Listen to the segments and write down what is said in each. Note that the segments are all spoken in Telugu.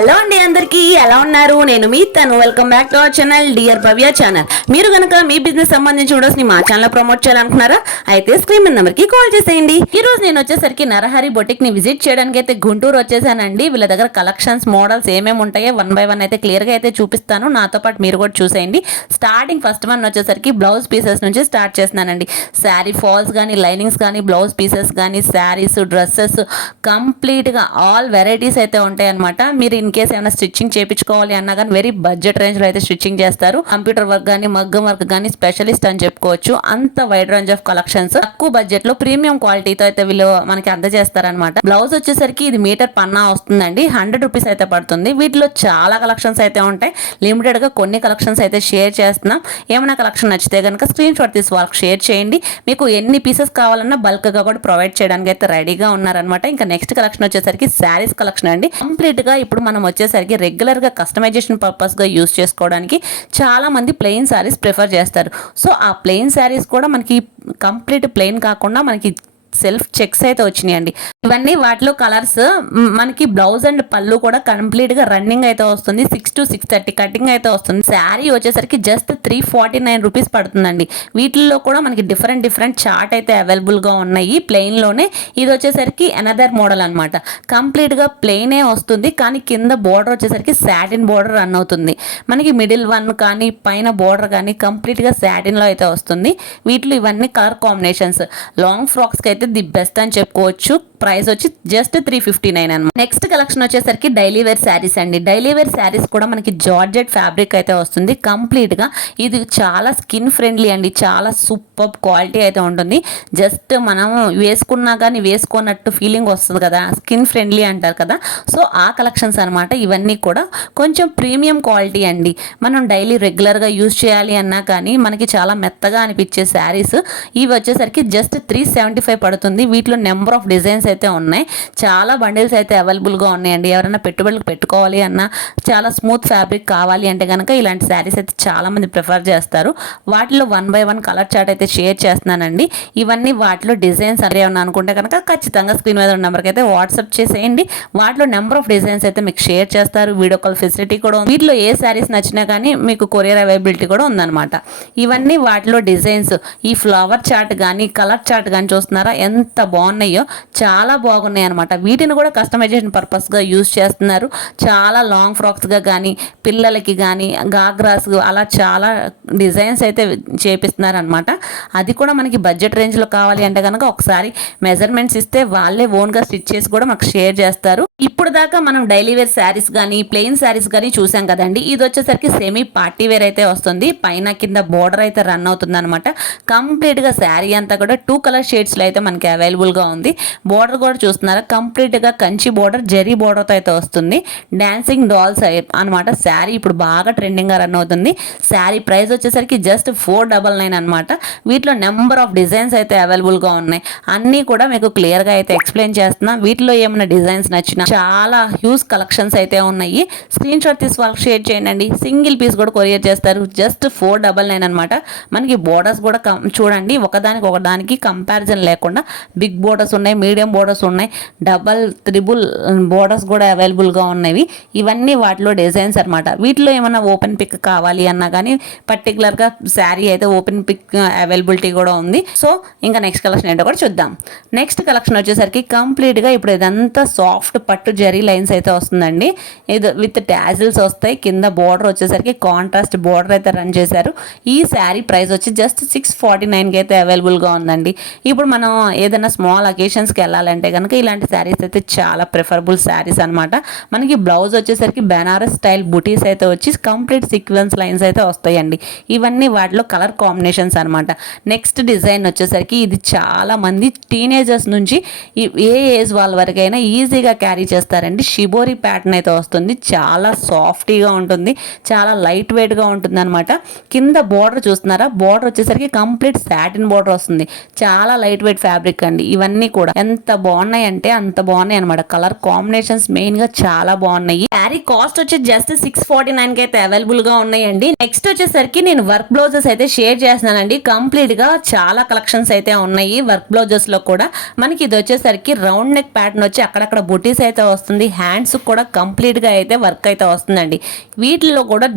హలో అండి అందరికీ ఎలా ఉన్నారు? నేను మీ తను. Welcome back to our channel dear Bhavya channel మీరు కనుక మీ బిజినెస్ సంబంధించి వీడియోస్ని మా ఛానల్ ప్రమోట్ చేయాలనుకున్నారా అయితే స్క్రీన్ మీద నెంబర్కి కాల్ చేసేయండి. ఈ రోజు నేను వచ్చేసరికి నరహరి బొటిక్ని విజిట్ చేయడానికి అయితే గుంటూరు వచ్చేసానండి. వీళ్ళ దగ్గర కలెక్షన్స్ మోడల్స్ ఏమేమి ఉంటాయో వన్ బై వన్ అయితే క్లియర్గా అయితే చూపిస్తాను. నాతో పాటు మీరు కూడా చూసేయండి. స్టార్టింగ్ ఫస్ట్ వన్ వచ్చేసరికి బ్లౌజ్ పీసెస్ నుంచి స్టార్ట్ చేస్తున్నానండి. శారీ ఫాల్స్ కానీ లైనింగ్స్ కానీ బ్లౌజ్ పీసెస్ కానీ శారీస్ డ్రెస్సెస్ కంప్లీట్గా ఆల్ వెరైటీస్ అయితే ఉంటాయి అనమాట మీరు ఇన్ కేస్ ఏమైనా స్టిచ్చింగ్ చేయించుకోవాలి అన్నా కానీ వెరీ బడ్జెట్ రేంజ్లో అయితే స్టిచ్చింగ్ చేస్తారు. కంప్యూటర్ వర్క్ కానీ మగ్గం వర్క్ కానీ స్పెషలిస్ట్ అని చెప్పుకోవచ్చు. అంత వైడ్ రేంజ్ ఆఫ్ కలెక్షన్స్ తక్కువ బడ్జెట్లో ప్రీమియం క్వాలిటీతో అయితే వీళ్ళు మనకి అందజేస్తారనమాట బ్లౌజ్ వచ్చేసరికి ఇది మీటర్ పన్నా వస్తుందండి. హండ్రెడ్ రూపీస్ అయితే పడుతుంది. వీటిలో చాలా కలెక్షన్స్ అయితే ఉంటాయి. లిమిటెడ్గా కొన్ని కలెక్షన్స్ అయితే షేర్ చేస్తున్నాం. ఏమైనా కలెక్షన్ నచ్చితే కనుక స్క్రీన్ షాట్ తీసి వాళ్ళకి షేర్ చేయండి. మీకు ఎన్ని పీసెస్ కావాలన్నా బల్క్గా కూడా ప్రొవైడ్ చేయడానికి అయితే రెడీగా ఉన్నారనమాట ఇంకా నెక్స్ట్ కలెక్షన్ వచ్చేసరికి శారీస్ కలెక్షన్ అండి. కంప్లీట్గా ఇప్పుడు మనం వచ్చేసరికి రెగ్యులర్గా కస్టమైజేషన్ పర్పస్గా యూస్ చేసుకోవడానికి చాలా మంది ప్లెయిన్ శారీస్ ప్రిఫర్ చేస్తారు. సో ఆ ప్లెయిన్ శారీస్ కూడా మనకి కంప్లీట్ ప్లెయిన్ కాకుండా మనకి సెల్ఫ్ చెక్స్ అయితే వచ్చినాయండి. ఇవన్నీ వాటిలో కలర్స్. మనకి బ్లౌజ్ అండ్ పళ్ళు కూడా కంప్లీట్గా రన్నింగ్ అయితే వస్తుంది. Six to six thirty cutting అయితే వస్తుంది. శారీ వచ్చేసరికి just three forty nine rupees పడుతుందండి. వీటిల్లో కూడా మనకి డిఫరెంట్ డిఫరెంట్ చార్ట్ అయితే అవైలబుల్గా ఉన్నాయి. ప్లెయిన్లోనే ఇది వచ్చేసరికి అనదర్ మోడల్ అనమాట కంప్లీట్గా ప్లెయినే వస్తుంది. కానీ కింద బోర్డర్ వచ్చేసరికి సాటిన్ బోర్డర్ రన్ అవుతుంది. మనకి మిడిల్ వన్ కానీ పైన బోర్డర్ కానీ కంప్లీట్గా శాటిన్లో అయితే వస్తుంది. వీటిలో ఇవన్నీ కలర్ కాంబినేషన్స్ లాంగ్ ఫ్రాక్స్కి అయితే ది బెస్ట్ అని చెప్పుకోవచ్చు. ప్రైస్ వచ్చి జస్ట్ త్రీ ఫిఫ్టీ నైన్ అనమాట నెక్స్ట్ కలెక్షన్ వచ్చేసరికి డైలీ వేర్ శారీస్ అండి. డైలీ వేర్ శారీస్ కూడా మనకి జార్జెట్ ఫ్యాబ్రిక్ అయితే వస్తుంది. కంప్లీట్గా ఇది చాలా స్కిన్ ఫ్రెండ్లీ అండి. చాలా సూపర్ క్వాలిటీ అయితే ఉంటుంది. జస్ట్ మనం వేసుకున్నా కానీ వేసుకున్నట్టు ఫీలింగ్ వస్తుంది కదా. స్కిన్ ఫ్రెండ్లీ అంటారు కదా. సో ఆ కలెక్షన్స్ అనమాట ఇవన్నీ కూడా కొంచెం ప్రీమియం క్వాలిటీ అండి. మనం డైలీ రెగ్యులర్గా యూజ్ చేయాలి అన్నా కానీ మనకి చాలా మెత్తగా అనిపించే శారీస్. ఇవి వచ్చేసరికి జస్ట్ త్రీ సెవెంటీ ఫైవ్ పడుతుంది. వీటిలో నెంబర్ ఆఫ్ డిజైన్స్ అయితే ఉన్నాయి. చాలా బండిల్స్ అయితే అవైలబుల్గా ఉన్నాయండి. ఎవరైనా పెట్టుబడులకు పెట్టుకోవాలి అన్నా చాలా స్మూత్ ఫ్యాబ్రిక్ కావాలి అంటే కనుక ఇలాంటి శారీస్ అయితే చాలామంది ప్రిఫర్ చేస్తారు. వాటిలో one by one colour chart అయితే షేర్ చేస్తున్నానండి. ఇవన్నీ వాటిలో డిజైన్స్ అరే ఉన్నా అనుకుంటే కనుక ఖచ్చితంగా స్క్రీన్ మీద ఉన్న నెంబర్కి అయితే వాట్సాప్ చేసేయండి. వాటిలో నెంబర్ ఆఫ్ డిజైన్స్ అయితే మీకు షేర్ చేస్తారు. వీడియో కాల్ ఫెసిలిటీ కూడా ఉంది. వీటిలో ఏ శారీస్ నచ్చినా కానీ మీకు కొరియర్ అవైలబిలిటీ కూడా ఉందన్నమాట. ఇవన్నీ వాటిలో డిజైన్స్ ఈ ఫ్లవర్ చార్ట్ కానీ కలర్ చార్ట్ కానీ చూస్తున్నారా? ఎంత బాగున్నాయో చాలా చాలా బాగున్నాయి అనమాట వీటిని కూడా కస్టమైజేషన్ పర్పస్గా యూజ్ చేస్తున్నారు. చాలా లాంగ్ ఫ్రాక్స్గా కానీ పిల్లలకి కానీ గాగ్రాస్ అలా చాలా డిజైన్స్ అయితే చేపిస్తున్నారు అనమాట అది కూడా మనకి బడ్జెట్ రేంజ్లో కావాలి అంటే కనుక ఒకసారి మెజర్మెంట్స్ ఇస్తే వాళ్ళే ఓన్గా స్టిచ్ చేసి కూడా మనకు షేర్ చేస్తారు. ఇప్పుడు దాకా మనం డైలీ వేర్ శారీస్ కానీ ప్లెయిన్ శారీస్ కానీ చూసాం కదండి. ఇది వచ్చేసరికి సెమీ పార్టీ వేర్ అయితే వస్తుంది. పైన కింద బోర్డర్ అయితే రన్ అవుతుంది అనమాట కంప్లీట్గా శారీ అంతా కూడా టూ కలర్ షేడ్స్లో అయితే మనకి అవైలబుల్గా ఉంది. బోర్డర్ కూడా చూస్తున్నారా? కంప్లీట్గా కంచి బోర్డర్ జరీ బోర్డర్తో అయితే వస్తుంది. డాన్సింగ్ డాల్స్ అనమాట శారీ ఇప్పుడు బాగా ట్రెండింగ్గా రన్ అవుతుంది. శారీ ప్రైస్ వచ్చేసరికి జస్ట్ ఫోర్ డబల్ నైన్ అనమాట వీటిలో నెంబర్ ఆఫ్ డిజైన్స్ అయితే అవైలబుల్గా ఉన్నాయి. అన్నీ కూడా మీకు క్లియర్గా అయితే ఎక్స్ప్లెయిన్ చేస్తున్నా. వీటిలో ఏమైనా డిజైన్స్ నచ్చిన చాలా హ్యూజ్ కలెక్షన్స్ అయితే ఉన్నాయి. స్క్రీన్ షాట్ తీసి వాళ్ళకి షేర్ చేయండి సింగిల్ పీస్ కూడా కొరియర్ చేస్తారు. జస్ట్ ఫోర్ డబల్ నైన్ అనమాట మనకి బోర్డర్స్ కూడా చూడండి. ఒకదానికి ఒకదానికి కంపారిజన్ లేకుండా బిగ్ బోర్డర్స్ ఉన్నాయి మీడియం బోర్డర్స్ ఉన్నాయి. డబల్ త్రిబుల్ బోర్డర్స్ కూడా అవైలబుల్గా ఉన్నవి. ఇవన్నీ వాటిలో డిజైన్స్ అనమాట వీటిలో ఏమైనా ఓపెన్ పిక్ కావాలి అన్నా కానీ పర్టికులర్గా శారీ అయితే ఓపెన్ పిక్ అవైలబిలిటీ కూడా ఉంది. సో ఇంకా నెక్స్ట్ కలెక్షన్ ఏంటో కూడా చూద్దాం. నెక్స్ట్ కలెక్షన్ వచ్చేసరికి కంప్లీట్గా ఇప్పుడు ఇదంతా సాఫ్ట్ పట్టు జరీ లైన్స్ అయితే వస్తుందండి. ఇది విత్ ట్యాజిల్స్ వస్తాయి. కింద బోర్డర్ వచ్చేసరికి కాంట్రాస్ట్ బోర్డర్ అయితే రన్ చేశారు. ఈ శారీ ప్రైస్ వచ్చి జస్ట్ సిక్స్ ఫార్టీ నైన్కి అయితే అవైలబుల్గా ఉందండి. ఇప్పుడు మనం ఏదైనా స్మాల్ అకేషన్స్కి వెళ్ళాలంటే కనుక ఇలాంటి శారీస్ అయితే చాలా ప్రిఫరబుల్ శారీస్ అనమాట మనకి బ్లౌజ్ వచ్చేసరికి బెనారస్ స్టైల్ బుటీస్ అయితే వచ్చి కంప్లీట్ సీక్వెన్స్ లైన్స్ అయితే వస్తాయండి. ఇవన్నీ వాటిలో కలర్ కాంబినేషన్స్ అనమాట నెక్స్ట్ డిజైన్ వచ్చేసరికి ఇది చాలా మంది టీనేజర్స్ నుంచి ఏ ఏజ్ వాళ్ళ వరకైనా ఈజీగా క్యారీ చేస్తారండి. షిబోరి ప్యాటర్న్ అయితే వస్తుంది. చాలా సాఫ్టీగా ఉంటుంది. చాలా లైట్ వెయిట్గా ఉంటుంది అనమాట కింద బోర్డర్ చూస్తున్నారా? బోర్డర్ వచ్చేసరికి కంప్లీట్ సాటిన్ బోర్డర్ వస్తుంది. చాలా లైట్ వెయిట్ ఫ్యాబ్రిక్ అండి. ఇవన్నీ కూడా ఎంత బాగున్నాయి అంటే అంత బాగున్నాయి అనమాట కలర్ కాంబినేషన్స్ మెయిన్గా చాలా బాగున్నాయి. శారీ కాస్ట్ వచ్చి జస్ట్ సిక్స్ ఫార్టీ నైన్కి అయితే అవైలబుల్గా ఉన్నాయండి. నెక్స్ట్ వచ్చేసరికి నేను వర్క్ బ్లౌజెస్ అయితే షేర్ చేస్తున్నానండి. కంప్లీట్గా చాలా కలెక్షన్స్ అయితే ఉన్నాయి వర్క్ బ్లౌజెస్లో కూడా. మనకి ఇది వచ్చేసరికి రౌండ్ నెక్ ప్యాటర్న్ వచ్చి అక్కడక్కడ బుటీస్ అయితే వస్తుంది. హ్యాండ్స్ కూడా కంప్లీట్గా అయితే వర్క్ అయితే వస్తుందండి. వీటిలో కూడా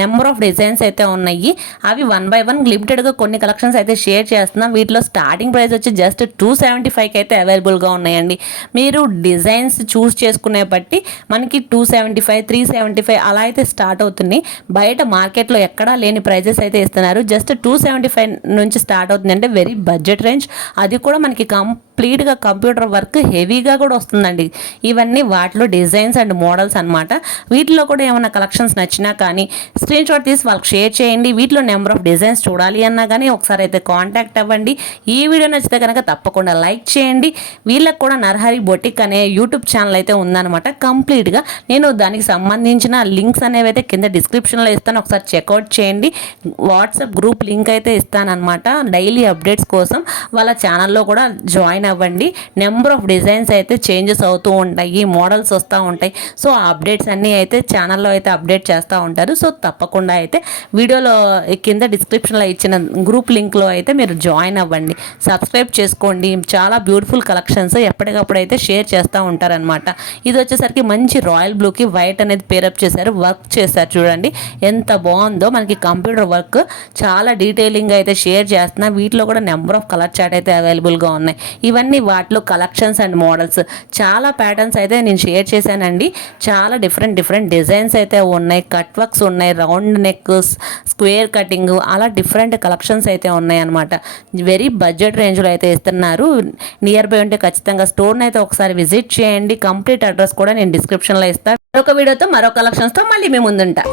నెంబర్ ఆఫ్ డిజైన్స్ అయితే ఉన్నాయి. అవి వన్ బై వన్ లిమిటెడ్గా కొన్ని కలెక్షన్స్ అయితే షేర్ చేస్తున్నాం. వీటిలో స్టార్టింగ్ ప్రైస్ వచ్చి జస్ట్ టూ సెవెంటీ ఫైవ్ అయితే అవైలబుల్గా ఉన్నాయండి. మీరు డిజైన్స్ చూస్ చేసుకునే బట్టి మనకి two seventy five three seventy five అలా అయితే స్టార్ట్ అవుతుంది బయట మార్కెట్లో ఎక్కడా లేని ప్రైజెస్ అయితే ఇస్తున్నారు. జస్ట్ టూ సెవెంటీ ఫైవ్ నుంచి స్టార్ట్ అవుతుంది. అంటే వెరీ బడ్జెట్ రేంజ్ అది కూడా మనకి కంప్లీట్గా కంప్యూటర్ వర్క్ హెవీగా కూడా వస్తుందండి. ఇవన్నీ వాటిలో డిజైన్స్ అండ్ మోడల్స్ అన్నమాట. వీటిలో కూడా ఏమైనా కలెక్షన్స్ నచ్చినా కానీ స్క్రీన్ షాట్ తీసి వాళ్ళకి షేర్ చేయండి. వీటిలో నెంబర్ ఆఫ్ డిజైన్స్ చూడాలి అన్నా కానీ ఒకసారి అయితే కాంటాక్ట్ అవ్వండి. ఈ వీడియో నచ్చితే కనుక తప్పకుండా లైక్ చేయండి. వీళ్ళకి కూడా నరహరి బొటిక్ అనే యూట్యూబ్ ఛానల్ అయితే ఉందన్నమాట. కంప్లీట్గా నేను దానికి సంబంధించిన లింక్స్ అనేవి అయితే కింద డిస్క్రిప్షన్లో ఇస్తాను. ఒకసారి చెక్అవుట్ చేయండి. వాట్సాప్ గ్రూప్ లింక్ అయితే ఇస్తానమాట డైలీ అప్డేట్స్ కోసం వాళ్ళ ఛానల్లో కూడా జాయిన్ అవ్వండి. నెంబర్ ఆఫ్ డిజైన్స్ అయితే చేంజెస్ అవుతూ ఉంటాయి. మోడల్స్ వస్తూ ఉంటాయి. సో ఆ అప్డేట్స్ అన్నీ అయితే ఛానల్లో అయితే అప్డేట్ చేస్తూ ఉంటారు. సో తప్పకుండా అయితే వీడియోలో కింద డిస్క్రిప్షన్లో ఇచ్చిన గ్రూప్ లింక్లో అయితే మీరు జాయిన్ అవ్వండి. సబ్స్క్రైబ్ చేసుకోండి. చాలా బ్యూటిఫుల్ కలెక్షన్స్ ఎప్పటికప్పుడు అయితే షేర్ చేస్తూ ఉంటారనమాట ఇది వచ్చేసరికి మంచి రాయల్ బ్లూకి వైట్ అనేది పేరప్ చేశారు. వర్క్ చేశారు చూడండి. ఎంత బాగుందో. మనకి కంప్యూటర్ వర్క్ చాలా డీటెయిలింగ్ అయితే షేర్ చేస్తున్నా. వీటిలో కూడా నెంబర్ ఆఫ్ కలర్ చార్ట్ అయితే అవైలబుల్గా ఉన్నాయి. ఇవన్నీ వాటిలో కలెక్షన్స్ అండ్ మోడల్స్. చాలా ప్యాటర్న్స్ అయితే నేను షేర్ చేశానండి. చాలా డిఫరెంట్ డిఫరెంట్ డిజైన్స్ అయితే ఉన్నాయి. కట్ వర్క్స్ ఉన్నాయి. రౌండ్ నెక్ స్క్వేర్ కటింగ్ అలా డిఫరెంట్ కలెక్షన్స్ అయితే ఉన్నాయి అనమాట వెరీ బడ్జెట్ రేంజ్లో అయితే ఇస్తున్నారు. నియర్ బై ఉంటే ఖచ్చితంగా స్టోర్ని అయితే ఒకసారి విజిట్ చేయండి. కంప్లీట్ అడ్రస్ కూడా నేను డిస్క్రిప్షన్లో ఇస్తాను. మరొక వీడియోతో మరో కలెక్షన్స్తో మళ్ళీ మేము ముందుంటా.